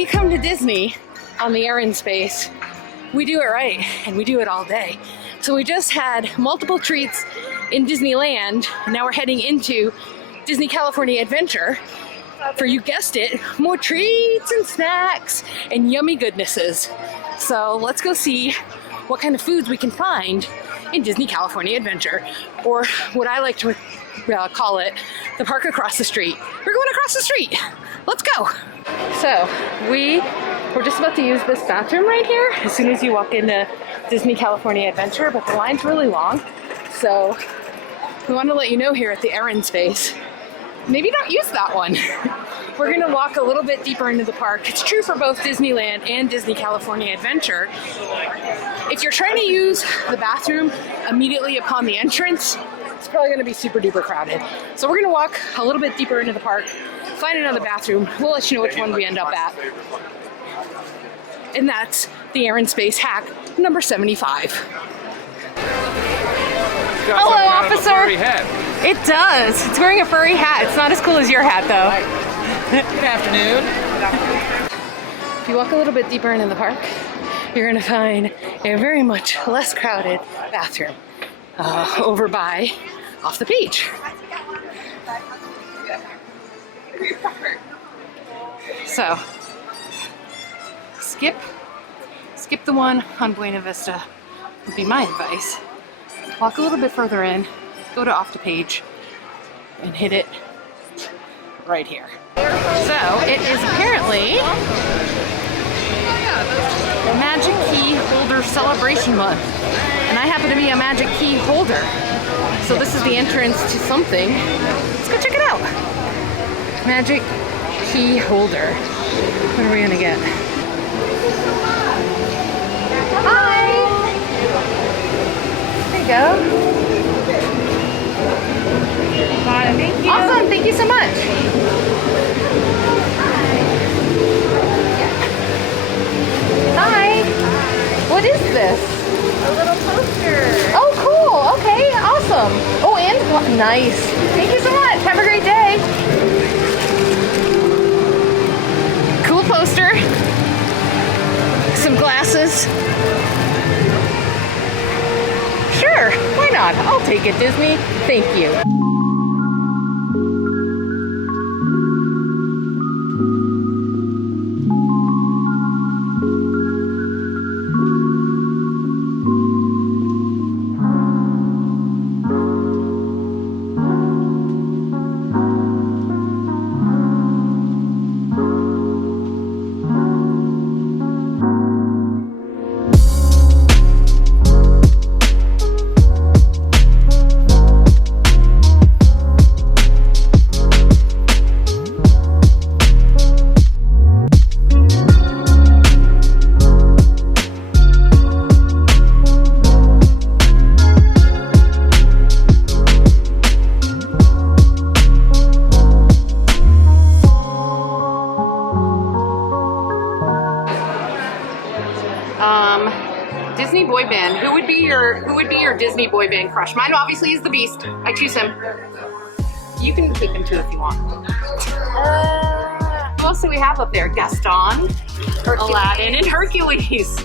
we come to Disney on the TheErinSpace, we do it right, and we do it all day. So we just had multiple treats in Disneyland, and now we're heading into Disney California Adventure for, you guessed it, more treats and snacks and yummy goodnesses. So let's go see what kind of foods we can find in Disney California Adventure, or what I like to call it, the park across the street. We're going across the street. Let's go. So we're just about to use this bathroom right here as soon as you walk into Disney California Adventure, but the line's really long. So we want to let you know here at the TheErinSpace, maybe don't use that one. We're gonna walk a little bit deeper into the park. It's true for both Disneyland and Disney California Adventure. If you're trying to use the bathroom immediately upon the entrance, it's probably gonna be super duper crowded. So we're gonna walk a little bit deeper into the park, find another bathroom. We'll let you know which one we end up at. And that's the TheErinSpace hack number 75. Hello, officer. It does. It's wearing a furry hat. It's not as cool as your hat, though. Good afternoon. If you walk a little bit deeper into the park, you're going to find a very much less crowded bathroom over by off the beach. So, skip the one on Buena Vista would be my advice. Walk a little bit further in, go to off the page, and hit it right here. So it is apparently a Magic Key Holder Celebration Month, and I happen to be a Magic Key holder. So this is the entrance to something. Let's go check it out. Magic Key Holder. What are we gonna get? Hi! There you go. Thank you. Awesome, thank you so much. Hi. What is this? A little poster. Oh, cool. Okay, awesome. Oh, and nice. Thank you so much. Have a great day. Cool poster. Some glasses. Sure, why not? I'll take it, Disney. Thank you. Disney boy band. Who would be your Disney boy band crush? Mine obviously is the Beast. I choose him. You can take him too if you want. Who else do we have up there? Gaston, Aladdin, and Hercules.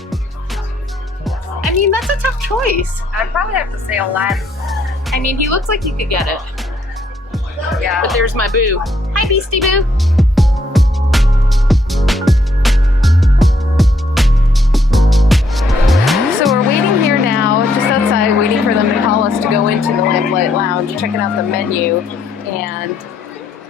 I mean, that's a tough choice. I'd probably have to say Aladdin. I mean, he looks like he could get it. Yeah. But there's my boo. Hi, Beastie Boo. Waiting for them to call us to go into the Lamplight Lounge, checking out the menu, and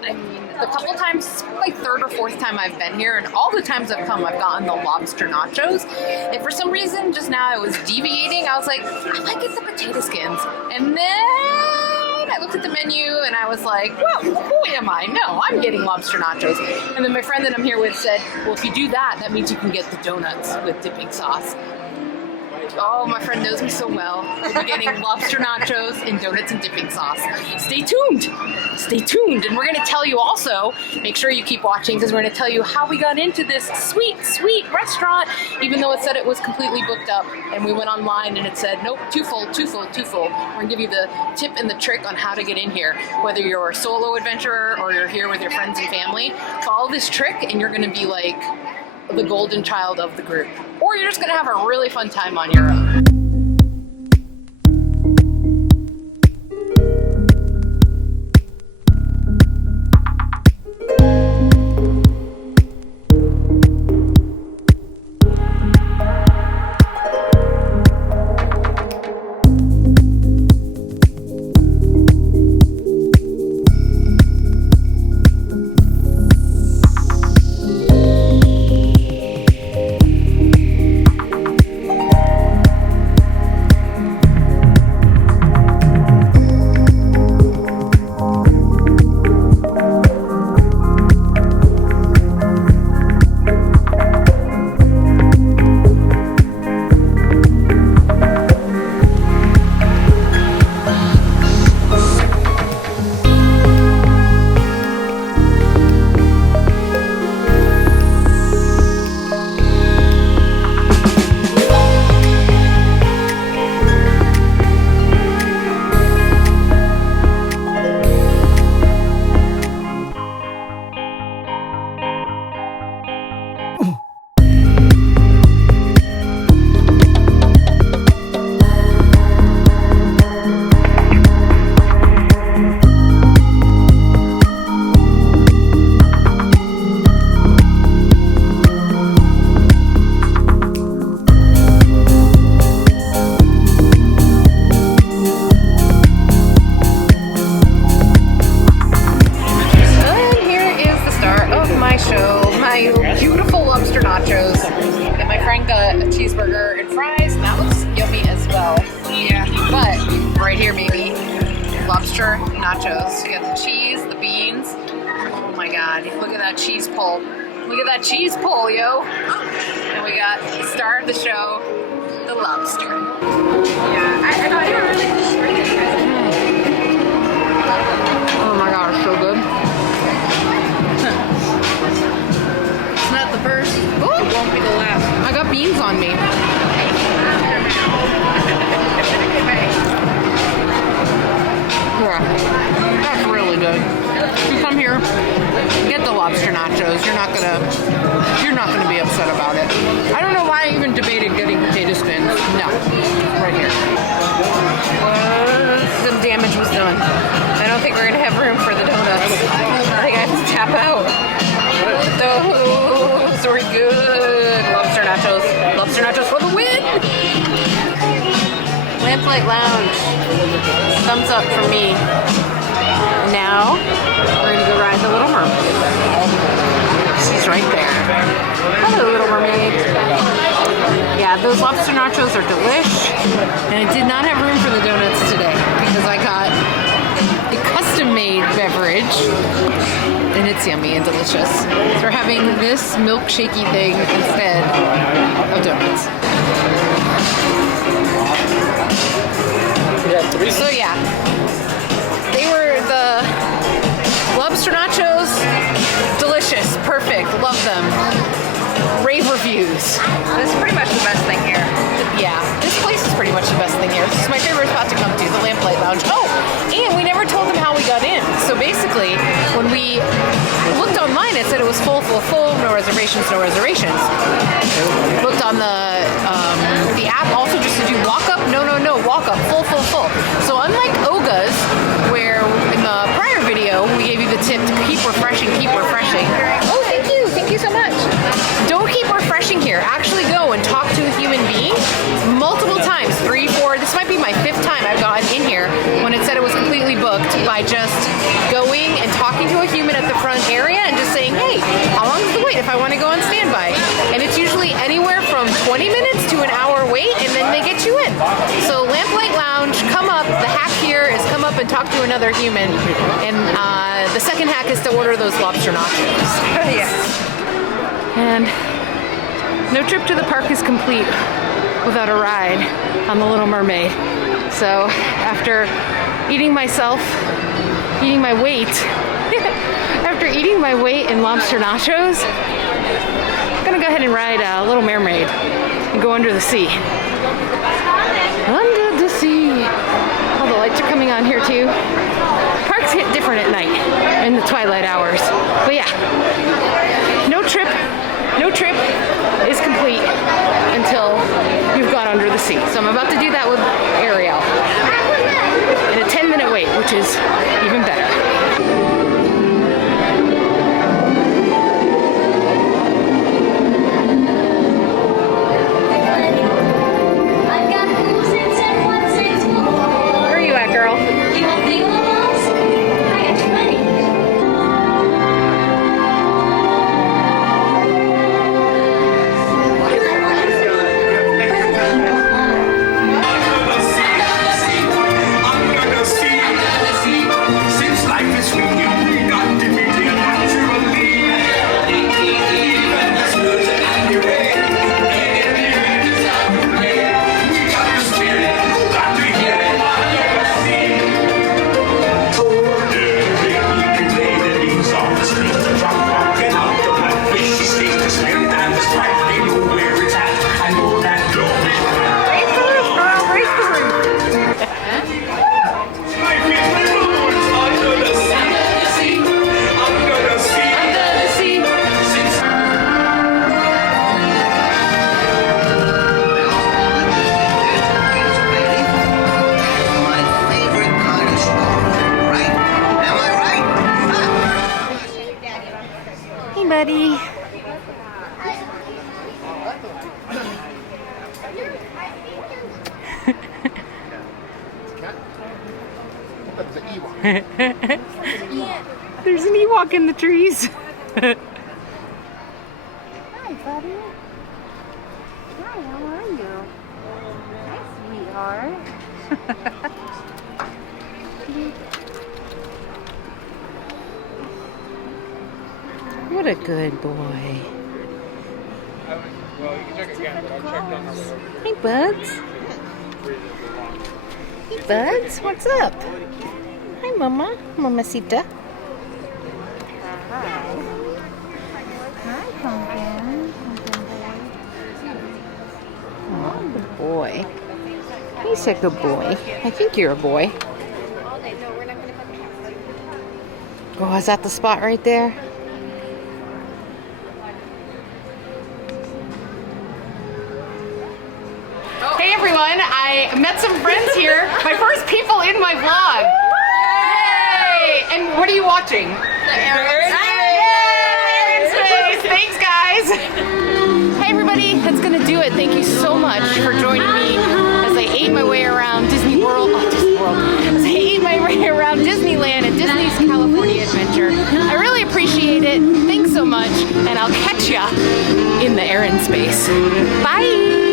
I mean, the couple times, like third or fourth time I've been here, and all the times I've come, I've gotten the Lobster Nachos, and for some reason, just now I was deviating. I was like, I might get the potato skins, and then I looked at the menu, and I was like, well, who am I? No, I'm getting Lobster Nachos. And then my friend that I'm here with said, well, if you do that, that means you can get the donuts with dipping sauce. Oh, my friend knows me so well. We'll be getting Lobster Nachos and donuts and dipping sauce. Stay tuned. Stay tuned. And we're going to tell you also, make sure you keep watching, because we're going to tell you how we got into this sweet, sweet restaurant, even though it said it was completely booked up. And we went online and it said, nope, too full, too full, too full. We're going to give you the tip and the trick on how to get in here. Whether you're a solo adventurer or you're here with your friends and family, follow this trick and you're going to be like the golden child of the group, or you're just gonna have a really fun time on your own. Beautiful lobster nachos, and my friend got a cheeseburger and fries, and that looks yummy as well. Yeah, but right here, baby, lobster nachos. You got the cheese, the beans. Oh my god, look at that cheese pull. Look at that cheese pull, yo. And we got the star of the show, the lobster. Yeah, I thought you were really Oh my god, it's so good. It's not the first. Ooh. It won't be the last. I got beans on me. Yeah, that's really good. If you come here, get the lobster nachos. You're not gonna be upset about it. I don't know why I even debated getting potato skins. No, right here. Some damage was done. I don't think we're gonna have room for the donuts. I think I have to tap out. Those were good. Lobster nachos. Lobster nachos for the win! Lamplight Lounge. Thumbs up for me. Now, we're gonna go ride the Little Mermaid. She's right there. Hello, Little Mermaid. Yeah, those lobster nachos are delish. And I did not have room for the donuts today because I got a custom-made beverage. And it's yummy and delicious. So we're having this milkshakey thing instead of donuts. So yeah, they were the lobster nachos, delicious, perfect, love them. Rave reviews. This is pretty much the best thing here. Yeah, this place is pretty much the best thing here. This is my favorite spot to come to, the Lamplight Lounge. Oh, and we never told them how we got in. So basically, when we looked online, it said it was full, no reservations, no reservations. Looked on the app also just to do walk up, no, walk up, full. So unlike Oga's, where in the prior video we gave you the tip to keep refreshing. Oh, thank you so much. Don't keep refreshing here. Actually go and talk to a human being multiple times, 3, 4. This might be my 5th time I've gotten in here when it said it was completely booked by just going and talking to a human at the front area and just saying, hey, how long is the wait if I want to go on standby? And it's usually anywhere from 20 minutes to an hour wait, and then they get you in. So Lamplight Lounge, come up. The hack here is come up and talk to another human. And the second hack is to order those lobster nachos. Yes. And no trip to the park is complete without a ride on the Little Mermaid. So after eating my weight, after eating my weight in lobster nachos, I'm gonna go ahead and ride Little Mermaid and go under the sea. Under the sea. All the lights are coming on here too. Parks hit different at night in the twilight hours. But yeah, no trip no trip is complete until you've gone under the sea. So I'm about to do that with Ariel in a 10-minute wait, which is even better. Where are you at, girl? Buddy. There's an Ewok in the trees. Hi, buddy. Hi, how are you? Hi, sweetheart. What a good boy. Hey, Buds. Hey, Buds. What's up? Hi, Mama. Mamacita. Hi. Hi, Pumpkin. Oh, good boy. He's a good boy. I think you're a boy. Oh, is that the spot right there? Hey everyone, I met some friends here. My first people in my vlog. Yay! And what are you watching? TheErinSpace. Thanks guys. Hey everybody, that's gonna do it. Thank you so much for joining me as I ate my way around Disney World. Oh, Disney World. As I ate my way around Disneyland and Disney's California Adventure. I really appreciate it. Thanks so much, and I'll catch ya in the TheErinSpace. Bye.